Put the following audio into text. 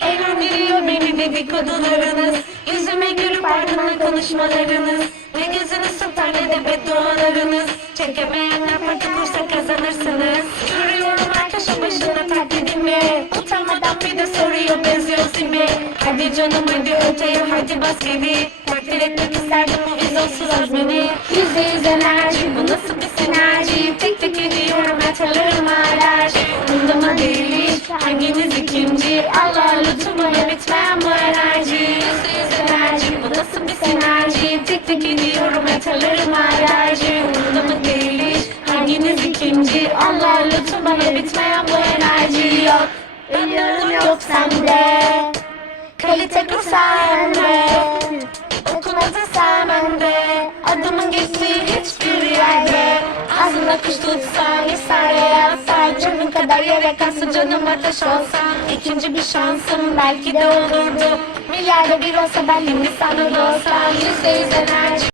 Eğlendiriyor beni dedikodularınız. Yüzüme gülüp ardından konuşmalarınız. Ne gözünü satar ne de beddualarınız Çekemeyenler parti kursa kazanırsınız. Duruyorum arkadaşın başında taklidimi Utanmadan bir de soruyor benziyorsun mi Hadi canım hadi öteye hadi bas geri Takdir etmek isterdim bu vizyonsuz beni Yüzde yüz enerji bu nasıl bir sinerji? Tek tek ediyorum hatırlarım hala nasıl bir sinerji? Tek tek ediyorum hatırlarım hala Bunda mı değil hanginiz ikinci? Allah lütfumla bitmeyen bu enerji Yok. Ölüyorum yok sende. Kalite kur sayende Okumadı sayende Adımın geçtiği hiçbir yerde. Ağzında kuş tutsa Hisare yazsa Canın kadar yere kalsa Canım ateş olsa ikinci bir şansım belki de olurdu. Milyarda bir olsa ben Hindistan'da da olsam Yüzde yüz enerji